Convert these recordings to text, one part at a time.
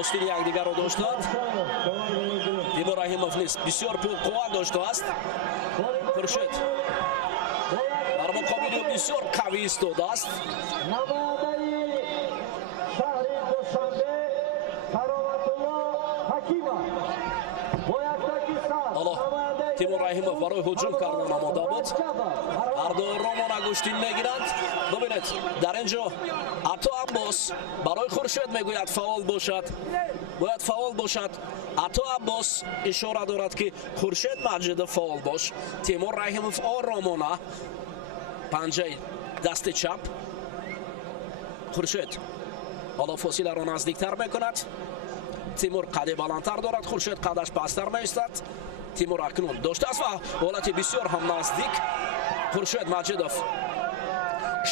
остини якдигарро доштанд. Тимур Раҳимов низ бисёр қувват доштааст. Хуршед дар муқобили ӯ бисёр қавӣ истодааст. ҳоло Тимур Раҳимов барои ҳуҷум кардан омода буд. ҳарду Ромона гӯштин мегиранд. бубинед дар ин ҷо Ато Аббос барои Хуршед мегӯяд фаъол бошад. бояд фаъол бошад. Ато Аббос ишора дорад ки Хуршед Маҷидов фаъол бош. Тимур Раҳимов оромона панҷаи дасти чап. Хуршед ҳоло фосиларо наздиктар мекунад. Тимур қади баландтар дорад. Хуршед қадаш пасттар меистад. Тимур акнун доштааст ва ҳолати бисёр ҳам наздик. Хуршед Маҷидов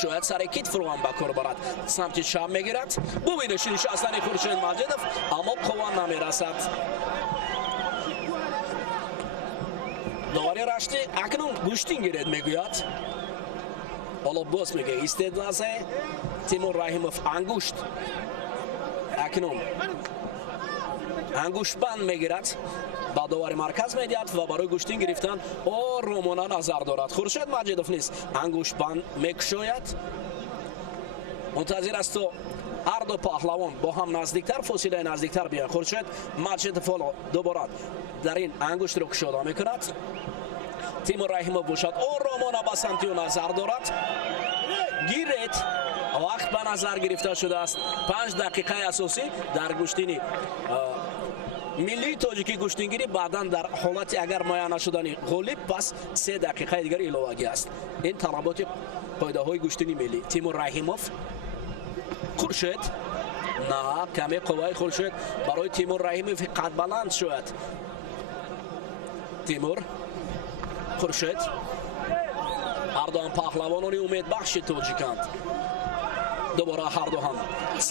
шояд сари китфро ҳам ба кор барад. самти чап мегирад. бубинед нишастани Хуршед Маҷидов, аммо қувва намерасад. довари Раштӣ акнун гӯштин гиред мегӯяд. ҳоло боз мега истед лаҳзе. Тимур Раҳимов ангушт акнун ангуштбанд мегирад. ба довари марказ медиҳад ва барои гӯштин гирифтан оромона назар дорад. Хуршед Маҷидов низ ангуштбанд мекушояд. мунтазир аст то ҳар ду паҳлавон бо ҳам наздиктар фосилаи наздиктар биёянд. Хуршед Маҷидов ҳоло дубора дар ин ангуштро кушода мекунад. Тимур Раҳимов бошад оромона ба самти ӯ назар дорад. гиред вақт ба назар гирифта шудааст. 5 дақиқаи асосӣ дар гӯштини миллии тоҷикӣ гӯштингирӣ баъдан дар ҳолати агар муайян нашудани ғолиб пас 3 дақиқаи дигар иловагӣ аст. ин талаботи қоидаҳои гӯштини миллӣ. Тимур Раҳимов Хуршед на каме қувваи Хуршед барои Тимур Раҳимов қадбаланд шояд. Тимур Хуршед ҳарду ҳам паҳлавонони умедбахши тоҷиканд. дубора ҳарду ҳам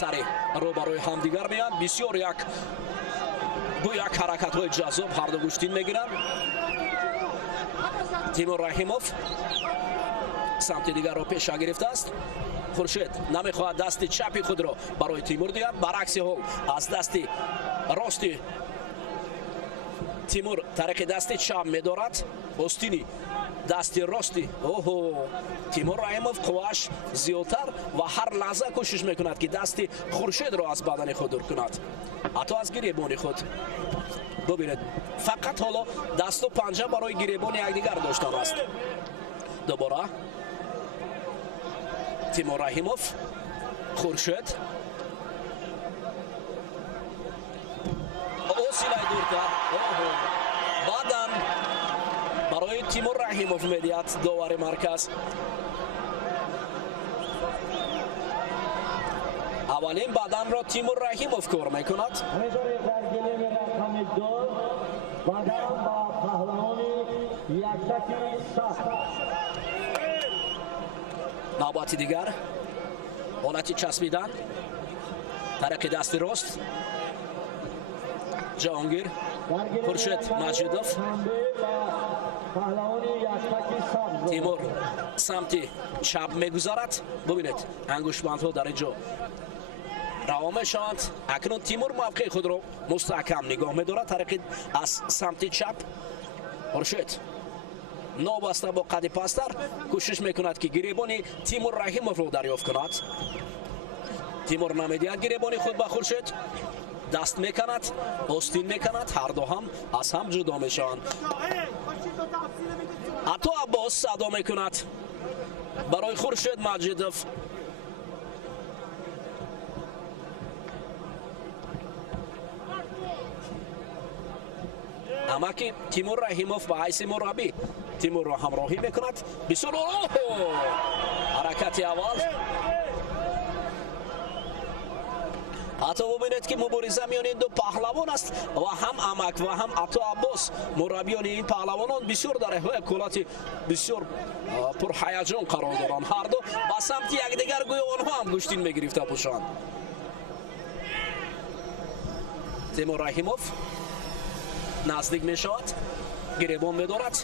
сари рӯбарои ҳамдигар меянд. бисёр бу як ҳаракатҳои ҷаззоб ҳарду гӯштин мегиранд. Тимур Раҳимов самти дигарро пеша гирифтааст. Хуршед намехоҳад дасти чапи худро барои Тимур диҳад. баръакси ҳол аз дасти рости Тимур тариқи дасти чап медорад. остини дасти рости Тимур Раҳимов қуввааш зиёдтар ва ҳар лаҳза кӯшиш мекунад ки дасти Хуршедро аз бадани худ дур кунад. ҳатто аз гиребони худ. бубинед фақат ҳоло дасту панҷа барои гиребони якдигар доштааст. дубора Тимур Раҳимов Хуршед осилай дур кард. баъдан барои Тимур Раҳимов медиҳад довари марказ. аввалин баъданро Тимур Раҳимов кор мекунад. навбати дигар ҳолати часпидан тариқи дасти рост. ҷаҳонгир Хуршед Маҷидов Тимур самти чап мегузарад. бубинед ангуштбандҳо дар ин ҷо раво мешаванд. акнун Тимур мавқеи худро мустаҳкам нигоҳ медорад. тариқи аз самти чап Хуршед нобаста бо қади пасттар кӯшиш мекунад ки гиребони Тимур Раҳимовро дарёфт кунад. Тимур намедиҳад гиребони худ ба Хуршед. даст меканад, остин меканад. ҳарду ҳам аз ҳам ҷудо мешаванд. Ато Аббос садо мекунад барои Хуршед Маҷидов. амаки Тимур Раҳимов ба ҳайси мураббӣ Тимурро ҳамроҳӣ мекунад. бисёр ҳаракати аввал. ҳатто бубинед ки мубориза миёни ин ду паҳлавон аст ва ҳам амак ва ҳам Ато Аббос мураббиёни ин паҳлавонон бисёр дар ҳолати бисёр пурҳаяҷон қарор доранд. ҳарду ба самти якдигар гӯё онҳо ҳам гӯштин мегирифта бошанд. Тимур Раҳимов наздик мешавад. гиребон медорад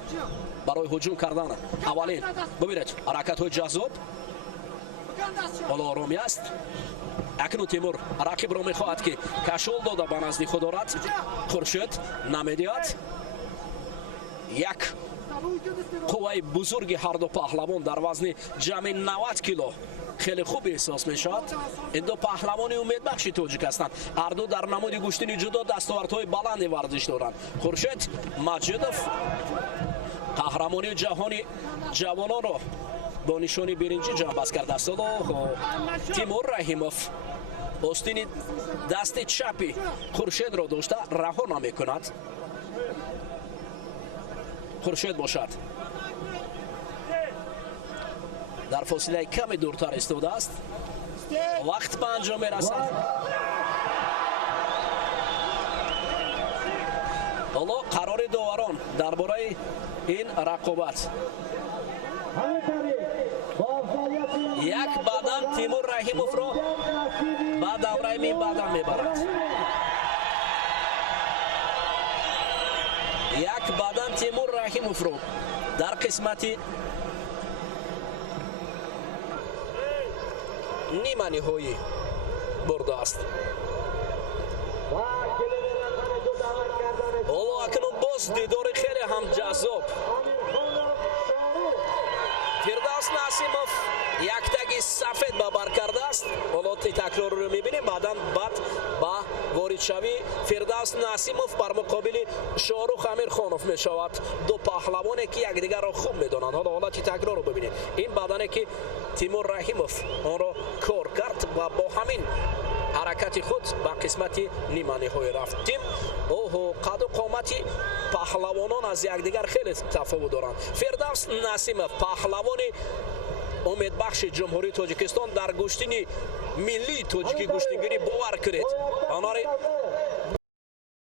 барои ҳуҷум кардан. аввалин бубинед ҳаракатҳои ҷаззоб. ҳоло оромӣ аст. акнун Тимур рақибро мехоҳад ки кашол дода ба назди худ орад. Хуршед намедиҳад. Як қувваи бузурги ҳарду паҳлавон дар вазни ҷамъи 90 кило хеле хуб эҳсос мешавад. Ин ду паҳлавони умедбахши тоҷик ҳастанд. Ҳарду дар намуди гӯштини ҷудо дастовардҳои баланди варзиш доранд. Хуршед Маҷидов қаҳрамонии ҷаҳони ҷавононро бо нишони биринҷи ҷамъбаст кардааст. Тимур Раҳимов остини дасти чапи Хуршедро дошта раҳо намекунад. Хуршед бошад дар фосилаи каме дуртар истодааст. Вақт ба анҷом мерасад. ҳоло қарори доварон дар бораи ин рақобат. Як бадан Тимур Раҳимовро ба давраи минбаъдан мебарад. Як бадан Тимур Раҳимовро дар қисмати нима ниҳоӣ бурдааст. ҳоло акнун боз дидори хеле ҳам ҷаззоб. Фирдавс Насимов яктаги сафед ба бар кардааст. ҳолоти такрорро мебинем. Баъдан бад ба воридшавӣ Фирдавс Насимов бар муқобили Шорух Амирхонов мешавад. Ду паҳлавоне ки якдигарро хуб медонанд. ҳоло ҳолати такрорро бибинем. Ин бадане ки Тимур Раҳимов онро кор кард ва бо ҳамин ҳаракати худ ба қисмати нима ниҳоӣ рафтем. қаду қомати паҳлавонон аз якдигар хеле тафовут доранд. Фирдавс Насимов паҳлавони умедбахши ҷумҳурии Тоҷикистон дар гӯштини миллии тоҷикӣ гӯштигирӣ бовар кунед.